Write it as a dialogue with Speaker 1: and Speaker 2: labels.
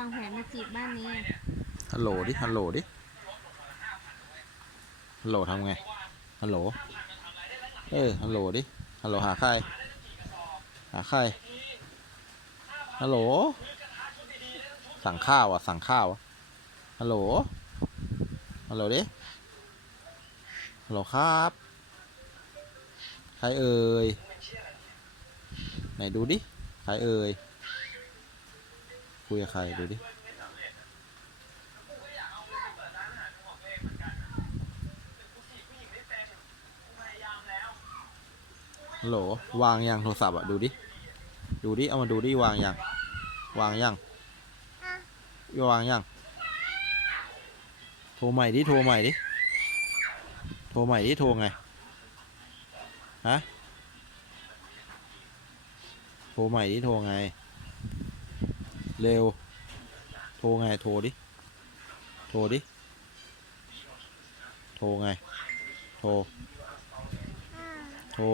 Speaker 1: บ้านนี้
Speaker 2: ฮัลโหลดิ ฮัลโหลดิ ฮัลโหลทำไง ฮัลโหล เออ ฮัลโหลดิ ฮัลโหลหาใคร หาใคร ฮัลโหล สั่งข้าวอะ สั่งข้าวอะ ฮัลโหล ฮัลโหลดิ ฮัลโหลครับ ใครเอ่ย ไหนดูดิ ใครเอ่ย คุยกับใครดูดิฮัลโหลวางยังโทรศัพท์อะดูดิ ดูดิ เอามาดูดิ วางยัง วางยังวางยัง โทรใหม่ดิ โทรใหม่ดิ โทรใหม่ดิ โทรไง ฮะ โทรใหม่ดิ โทรไง เร็ว โทรไง โทรดิ โทรดิ โทรไง โทร โทร